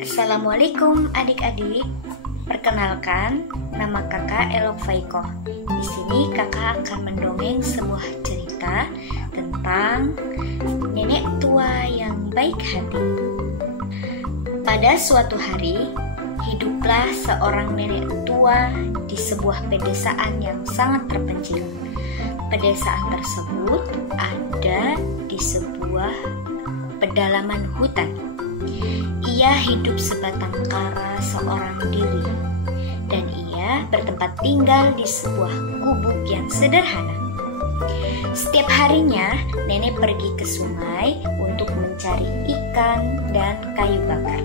Assalamualaikum adik-adik. Perkenalkan, nama kakak Elok Faikoh. Di sini kakak akan mendongeng sebuah cerita tentang nenek tua yang baik hati. Pada suatu hari, hiduplah seorang nenek tua di sebuah pedesaan yang sangat terpencil. Pedesaan tersebut ada di sebuah pedalaman hutan. Ia hidup sebatang kara seorang diri, dan ia bertempat tinggal di sebuah gubuk yang sederhana. Setiap harinya, nenek pergi ke sungai untuk mencari ikan dan kayu bakar.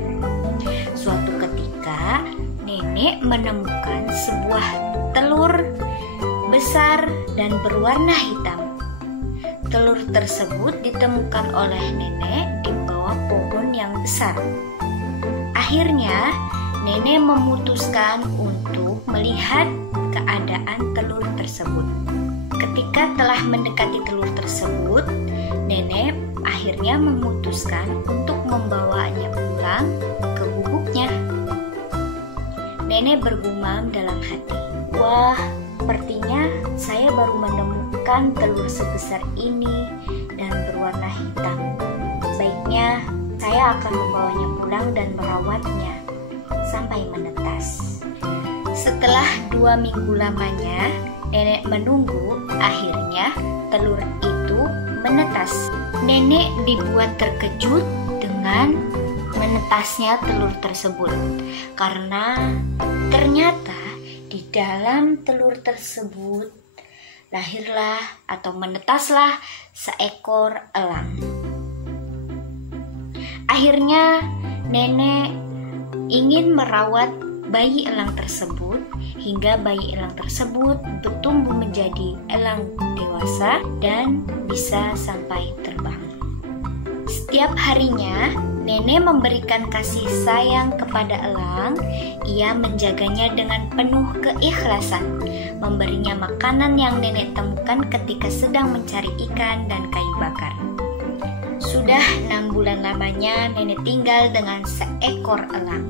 Suatu ketika, nenek menemukan sebuah telur besar dan berwarna hitam. Telur tersebut ditemukan oleh nenek di bawah pohon yang besar. Akhirnya, nenek memutuskan untuk melihat keadaan telur tersebut. Ketika telah mendekati telur tersebut, nenek akhirnya memutuskan untuk membawanya pulang ke gubuknya. Nenek bergumam dalam hati, "Wah, sepertinya saya baru menemukan telur sebesar ini dan berwarna hitam. Baiknya saya akan membawanya pulang dan merawatnya sampai menetas." Setelah 2 minggu lamanya, nenek menunggu. Akhirnya telur itu menetas. Nenek dibuat terkejut dengan menetasnya telur tersebut, karena ternyata di dalam telur tersebut lahirlah atau menetaslah seekor elang. Akhirnya nenek ingin merawat bayi elang tersebut hingga bayi elang tersebut bertumbuh menjadi elang dewasa dan bisa sampai terbang. Setiap harinya nenek memberikan kasih sayang kepada elang. Ia menjaganya dengan penuh keikhlasan, memberinya makanan yang nenek temukan ketika sedang mencari ikan dan kayu bakar. Sudah 6 bulan lamanya nenek tinggal dengan seekor elang.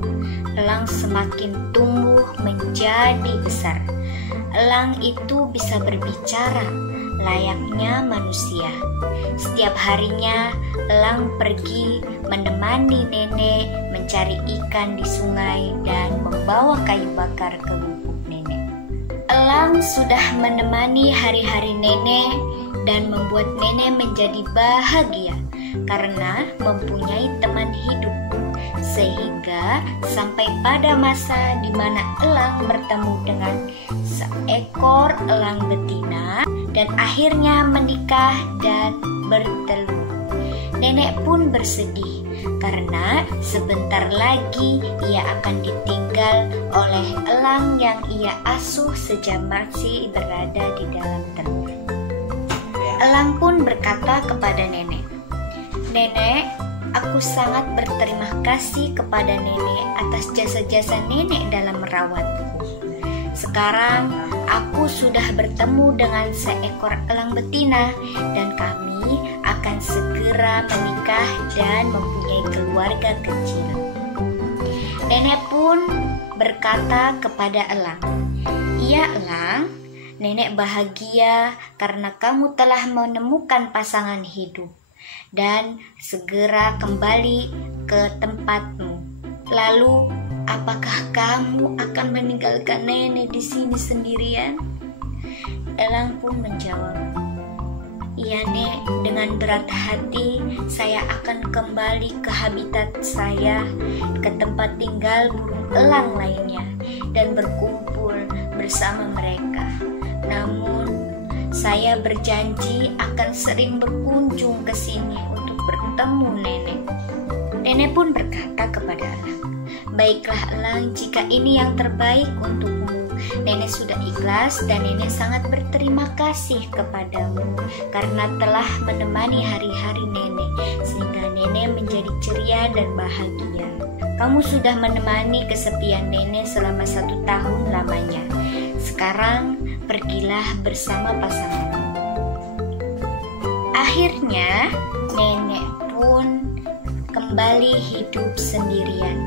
Elang semakin tumbuh menjadi besar. Elang itu bisa berbicara layaknya manusia. Setiap harinya elang pergi menemani nenek mencari ikan di sungai dan membawa kayu bakar ke gubuk nenek. Elang sudah menemani hari-hari nenek dan membuat nenek menjadi bahagia karena mempunyai teman hidup, sehingga sampai pada masa di mana elang bertemu dengan seekor elang betina dan akhirnya menikah dan bertelur. Nenek pun bersedih karena sebentar lagi ia akan ditinggal oleh elang yang ia asuh sejak masih berada di dalam telur. Elang pun berkata kepada nenek, "Nenek, aku sangat berterima kasih kepada nenek atas jasa-jasa nenek dalam merawatku. Sekarang aku sudah bertemu dengan seekor elang betina dan kami akan segera menikah dan mempunyai keluarga kecil." Nenek pun berkata kepada elang, "Iya elang, nenek bahagia karena kamu telah menemukan pasangan hidup dan segera kembali ke tempatmu. Lalu, apakah kamu akan meninggalkan nenek di sini sendirian?" Elang pun menjawab, "Iya nek, dengan berat hati saya akan kembali ke habitat saya, ke tempat tinggal burung elang lainnya dan berkumpul bersama mereka. Namun, saya berjanji akan sering berkunjung ke sini untuk bertemu nenek." Nenek pun berkata kepada elang, "Baiklah elang, jika ini yang terbaik untukmu. Nenek sudah ikhlas dan nenek sangat berterima kasih kepadamu karena telah menemani hari-hari nenek, sehingga nenek nenek menjadi ceria dan bahagia. Kamu sudah menemani kesepian nenek selama 1 tahun lamanya. Sekarang pergilah bersama pasanganmu. Akhirnya nenek pun kembali hidup sendirian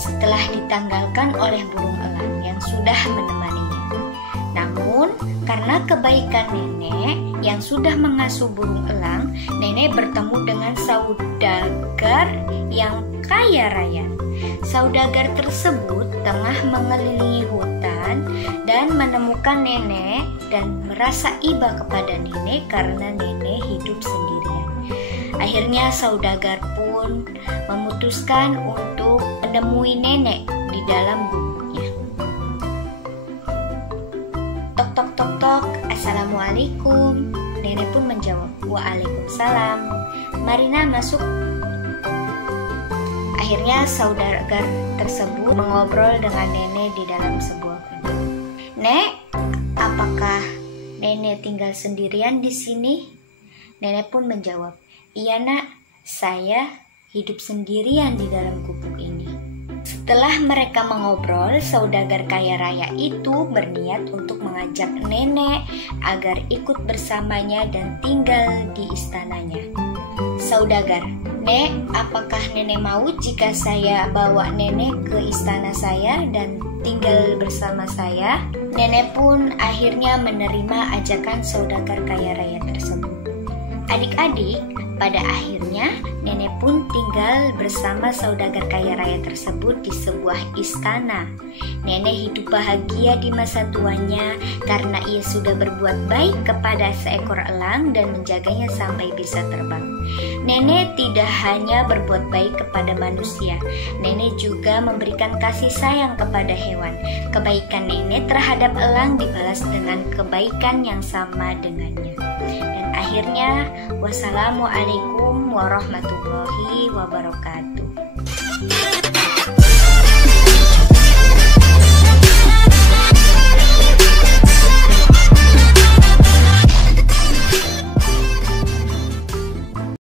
setelah ditanggalkan oleh burung elang yang sudah menemaninya. Namun karena kebaikan nenek yang sudah mengasuh burung elang, nenek bertemu dengan saudagar yang kaya raya. Saudagar tersebut tengah mengelilingi hutan dan menemukan nenek dan merasa iba kepada nenek karena nenek hidup sendirian. Akhirnya saudagar pun memutuskan untuk menemui nenek di dalam gubuknya. Tok tok tok tok, assalamualaikum. Nenek pun menjawab, waalaikumsalam. Marina masuk. Akhirnya saudagar tersebut mengobrol dengan nenek di dalam sebuah gubuk. Nek, apakah nenek tinggal sendirian di sini? Nenek pun menjawab, iya nak, saya hidup sendirian di dalam gubuk ini. Setelah mereka mengobrol, saudagar kaya raya itu berniat untuk mengajak nenek agar ikut bersamanya dan tinggal di istananya. Saudagar, Nek, apakah nenek mau jika saya bawa nenek ke istana saya dan tinggal bersama saya? Nenek pun akhirnya menerima ajakan saudagar kaya raya tersebut. Adik-adik, pada akhirnya nenek pun tinggal bersama saudagar kaya raya tersebut di sebuah istana. Nenek hidup bahagia di masa tuanya karena ia sudah berbuat baik kepada seekor elang dan menjaganya sampai bisa terbang. Nenek tidak hanya berbuat baik kepada manusia, nenek juga memberikan kasih sayang kepada hewan. Kebaikan nenek terhadap elang dibalas dengan kebaikan yang sama dengannya. Dan akhirnya, wassalamualaikum warahmatullahi wabarakatuh.